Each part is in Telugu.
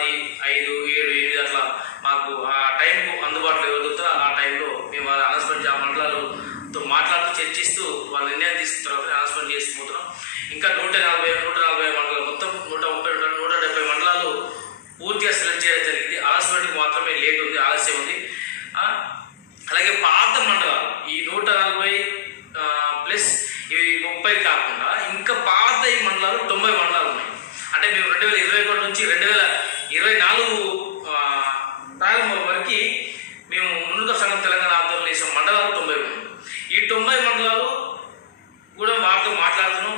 పది ఐదు ఏడు ఎనిమిది అట్లా మాకు ఆ టైంకు అందుబాటులో ఎవరు ఆ టైంలో మేము వాళ్ళ అనౌన్స్మెంట్ ఆ మండలాలతో మాట్లాడుతూ చర్చిస్తూ వాళ్ళ నిర్ణయం తీసుకున్న తర్వాత అనౌన్స్మెంట్ చేసుకుపోతున్నాం. ఇంకా నూట నలభై నూట నలభై మండలాలు మొత్తం నూట ముప్పై నూట నూట డెబ్బై మండలాలు పూర్తిగా సెలెక్ట్ చేయడం జరిగింది. అనౌన్స్మెంట్కి మాత్రమే లేట్ ఉంది ఆలస్యం ఉంది. అలాగే పాత మండలాలు ఈ నూట నలభై ప్లస్ ఇవి ముప్పై కాకుండా ఇంకా పాత ఈ మండలాలు తొంభై మండలాలు ఉన్నాయి. అంటే మేము రెండు వేల ఇరవై ఒకటి నుంచి రెండు వేల ఇరవై నాలుగు ప్రారంభం వరకు మేము ముందుగా సంఘం తెలంగాణ ఆధ్వర్యం చేసిన మండలాలు తొంభై ఉన్నాయి ఈ తొంభై మండలాలు కూడా వారితో మాట్లాడుతున్నాం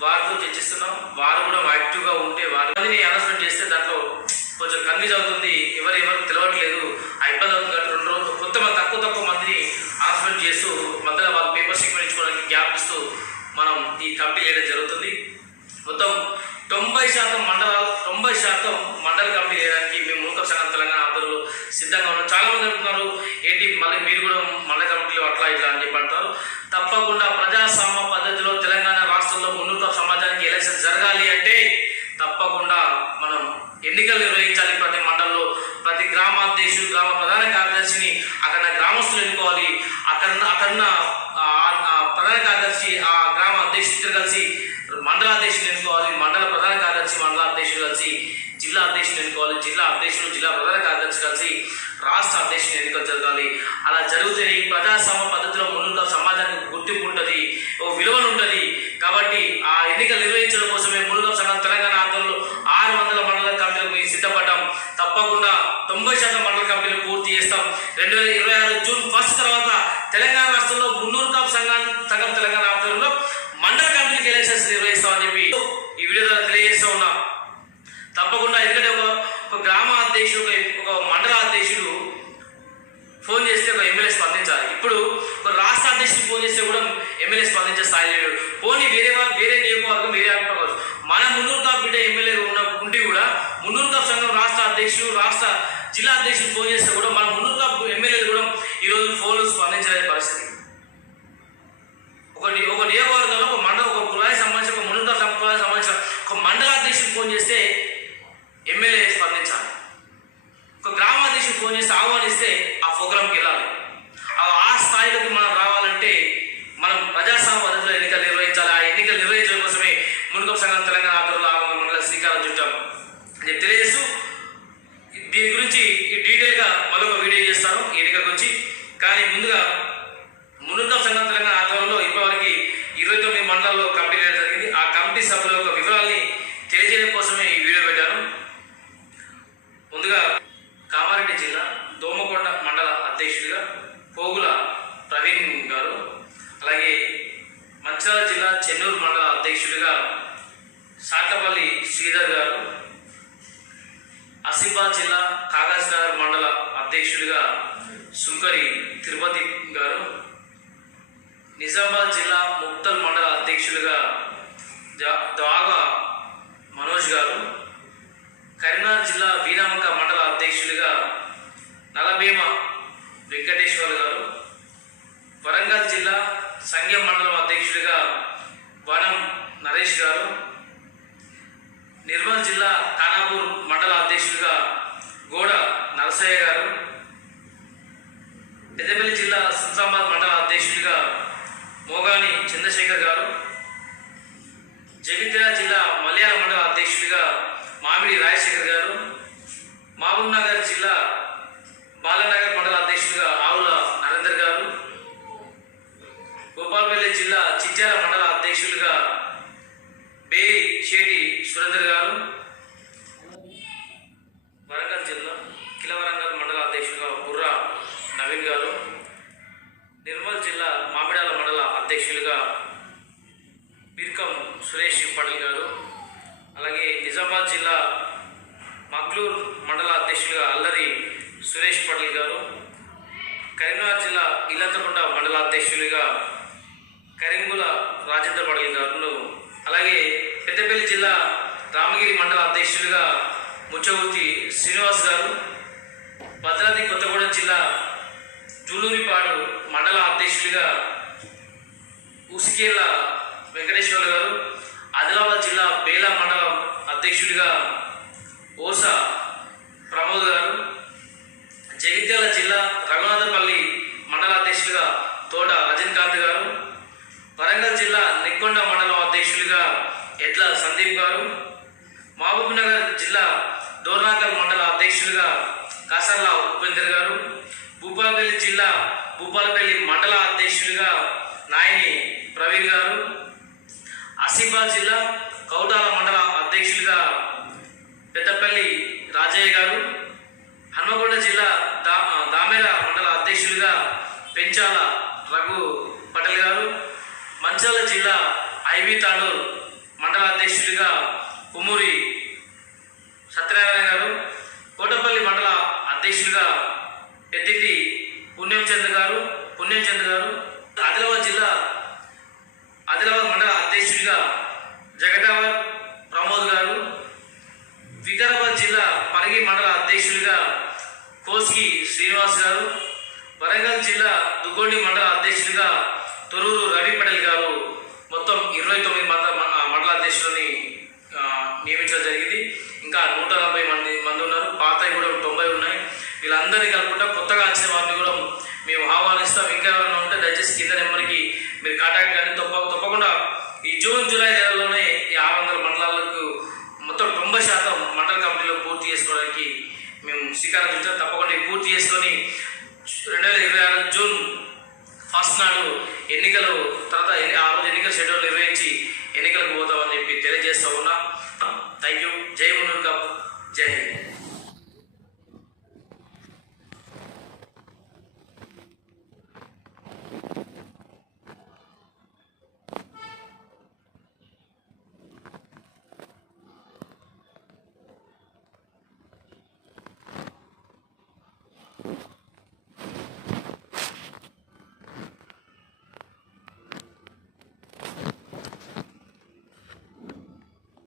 వారితో చర్చిస్తున్నాం వారు కూడా యాక్టివ్గా ఉంటే వారి మందిని అనౌన్స్మెంట్ చేస్తే దాంట్లో కొంచెం కన్ఫ్యూజ్ అవుతుంది ఎవరు తెలవట్లేదు ఆ ఇబ్బంది అవుతుంది కాబట్టి రెండు రోజులు కొంతమంది తక్కువ తక్కువ మందిని అనౌన్స్మెంట్ చేస్తూ మధ్యలో వాళ్ళ పేపర్ సిగ్నల్ గ్యాప్ ఇస్తూ మనం ఈ కమిటీ చేయడం జరుగుతుంది. మొత్తం తొంభై శాతం మండల కమిటీ చేయడానికి మేము మునుక సంఘం తెలంగాణ ఆధ్వర్యంలో సిద్ధంగా ఉన్నాం చాలా మంది అంటున్నారు ఏంటి మళ్ళీ మీరు కూడా మండల కమిటీలో అట్లా ఇట్లా అని చెప్పి అంటారు తప్పకుండా ప్రజాస్వామ్య పద్ధతిలో తెలంగాణ రాష్ట్రంలో ఉన్నత సమాజానికి ఎలక్షన్ జరగాలి అంటే తప్పకుండా మనం ఎన్నికలు నిర్వహించాలి ప్రతి మండలంలో ప్రతి గ్రామాధ్యక్షుడు గ్రామ ప్రధాన కార్యదర్శిని అక్కడ గ్రామస్తులు ఎన్నుకోవాలి అక్కడ అక్కడ ప్రధాన కార్యదర్శి ఆ గ్రామ అధ్యక్షుడితో కలిసి మండలాధ్యక్షులు ఎన్నుకోవాలి మండల ప్రధాన కార్యదర్శి మండల అధ్యక్షుడు కలిసి జిల్లా అధ్యక్షుడు ఎన్నుకోవాలి జిల్లా అధ్యక్షుడు జిల్లా ప్రధాన కార్యదర్శి కలిసి రాష్ట్ర అధ్యక్షుని ఎన్నికలు జరగాలి అలా జరిగితే ఈ ప్రజాస్వామ్య పద్ధతిలో ముందుగా సమాజానికి గుర్తింపు ఉంటుంది ఓ విలువలు ఉంటుంది కాబట్టి ఆ ఎన్నికలు నిర్వహించడం కోసమే ముందుగా సంఘం తెలంగాణ ఆందోళనలో ఆరు వందల మండల కమిటీలకు మేము సిద్ధపడ్డాం తప్పకుండా తొంభై శాతం మండల కమిటీలు పూర్తి చేస్తాం. రెండు వేల ఇరవై ఆరు జూన్ ఫస్ట్ తర్వాత తెలంగాణ రాష్ట్రంలో మున్నూరు కాపు సంఘం సంఘం తెలంగాణ ఆధ్వర్యంలో మండల కమిటీకి ఎలక్షన్స్ నిర్వహిస్తామని చెప్పి ఈ వీడియో ద్వారా తెలియజేస్తా ఉన్నాం. తప్పకుండా ఎందుకంటే ఒక ఒక గ్రామ అధ్యక్షుడు ఒక ఒక మండల అధ్యక్షుడు ఫోన్ చేస్తే ఒక ఎమ్మెల్యే స్పందించాలి. ఇప్పుడు ఒక రాష్ట్ర అధ్యక్షుడు ఫోన్ చేస్తే కూడా ఎమ్మెల్యే స్పందించే స్థాయి లేడు పోనీ వేరే వాళ్ళు వేరే నియోజకవర్గం వేరే అనుకోవచ్చు మన మున్నూరు కాపు బిడ్డ ఎమ్మెల్యే ఉన్న ఉండి కూడా మున్నూరు కాపు సంఘం రాష్ట్ర అధ్యక్షుడు రాష్ట్ర జిల్లా అధ్యక్షుడు ఫోన్ చేస్తే కూడా మన మున్నూరు కాపు ఎమ్మెల్యేలు కూడా ఈరోజు ఫోన్లు స్పందించలేని పరిస్థితి ఒక ని- ఒక నియోజకవర్గంలో ఒక మండల ఒక కులానికి సంబంధించిన ఒక మున్నూరు కాపు కులానికి సంబంధించిన ఒక మండల అధ్యక్షుడు ఫోన్ చేస్తే ఎమ్మెల్యే స్పందించాలి ఒక గ్రామాధీశుడు ఫోన్ చేసి ఆహ్వానిస్తే ఆ ప్రోగ్రాంకి వెళ్ళాలి ఆ ఆ స్థాయిలోకి మనం రావాలంటే మనం ప్రజాస్వామ్య పద్ధతిలో ఎన్నికలు నిర్వహించాలి ఆ ఎన్నికలు నిర్వహించడం కోసమే మునుగం సంఘం తెలంగాణ ఆధ్వర్యంలో ఆగమ మండల శ్రీకారం చుట్టాం అని చెప్పి తెలియజేస్తూ దీని గురించి ఈ డీటెయిల్గా మరొక వీడియో చేస్తాను ఈ ఎన్నిక గురించి కానీ ముందుగా మునుగం సంఘం తెలంగాణ ఆధ్వర్యంలో ఇప్పటివరకు ఇరవై తొమ్మిది మండలాల్లో కమిటీ చేయడం జరిగింది ఆ కమిటీ సభ్యుల యొక్క వివరాల్ని తెలియజేయడం కోసమే ఈ వీడియో పెట్టాను ముందుగా కామారెడ్డి జిల్లా దోమకొండ మండల అధ్యక్షుడిగా పోగుల ప్రవీణ్ గారు అలాగే మంచిర్యాల జిల్లా చెన్నూరు మండల అధ్యక్షుడిగా సాట్లపల్లి శ్రీధర్ గారు ఆసిఫాబాద్ జిల్లా కాగజ్ నగర్ మండల అధ్యక్షుడిగా సుంకరి తిరుపతి గారు నిజామాబాద్ జిల్లా ముక్తల్ మండల అధ్యక్షుడిగా దా- దాగా మనోజ్ గారు కరీంనగర్ జిల్లా వీరామక మండల అధ్యక్షులుగా నలభీమ వెంకటేశ్వర్ గారు వరంగల్ జిల్లా సంఘం మండలం అధ్యక్షుడిగా వనం నరేష్ గారు నిర్మల్ జిల్లా ఖానాపూర్ మండల అధ్యక్షుడిగా గోడ నరసయ్య గారు పెద్దపల్లి జిల్లా సుల్తాబాద్ మండల అధ్యక్షుడిగా మోగాని చంద్రశేఖర్ గారు జగిత్యాల జిల్లా మలయాళ మండల అధ్యక్షుడిగా మామిడి రాజశేఖర్ గారు మహబూబ్ నగర్ జిల్లా బాలనగర్ మండల అధ్యక్షుడిగా ఆవుల నరేందర్ గారు గోపాల్పల్లి జిల్లా చిట్యాల మండల అధ్యక్షులుగా బేరి షేటి సురేందర్ గారు వరంగల్ జిల్లా కిలవరంగల్ మండల అధ్యక్షులుగా బుర్రా నవీన్ గారు నిర్మల్ కరీంనగర్ జిల్లా ఇల్లంతకుంట మండలాధ్యక్షులుగా కరింగుల రాజేంద్ర పడలి గారును అలాగే పెద్దపల్లి జిల్లా రామగిరి మండల అధ్యక్షులుగా ముచ్చవూర్తి శ్రీనివాస్ గారు. భద్రాద్రి కొత్తగూడెం జిల్లా జూలూరిపాడు మండల అధ్యక్షులుగా ఉసికేళ్ళ వెంకటేశ్వర గారు. ఆదిలాబాద్ జిల్లా బేల మండలం అధ్యక్షుడిగా ఓసా ప్రమోద్ గారు. జగిత్యాల పెంచాల రఘు పటేల్ గారు. మంచాల జిల్లా ఐవి తాండూర్ మండల అధ్యక్షులుగా కుమ్మూరి సత్యనారాయణ గారు. కోటపల్లి మండల అధ్యక్షులుగా ఎత్తిటి పుణ్యంచంద్ గారు. పుణ్యంచంద్ గారు. ఆదిలాబాద్ జిల్లా ఆదిలాబాద్ మండల అధ్యక్షుడిగా జగదావర్ ప్రమోద్ గారు. వికారాబాద్ జిల్లా పరిగి మండల అధ్యక్షుడిగా కోసి శ్రీనివాస్ గారు. వరంగల్ జిల్లా దుగ్గోడి మండల అధ్యక్షుడిగా తొరూరు రవి పటేల్ గారు మొత్తం ఇరవై తొమ్మిది మండల మండల అధ్యక్షులని నియమించడం జరిగింది. ఇంకా నూట నలభై మంది మంది ఉన్నారు. పాతవి కూడా తొంభై ఉన్నాయి. వీళ్ళందరినీ కలుపుకుంటా కొత్తగా వచ్చిన వారిని కూడా మేము ఆహ్వానిస్తాం. ఇంకా ఎవరైనా ఉంటే దయచేసి కింద నెంబర్కి మీరు కాంటాక్ట్ కానీ తప్ప తప్పకుండా ఈ జూన్ జూలై నెలలోనే ఈ ఆరు వందల మండలాలకు మొత్తం తొంభై శాతం మండల కమిటీలో పూర్తి చేసుకోవడానికి మేము శ్రీకారం చుట్టాం. తప్పకుండా जय मुर्गापुर जय हिंद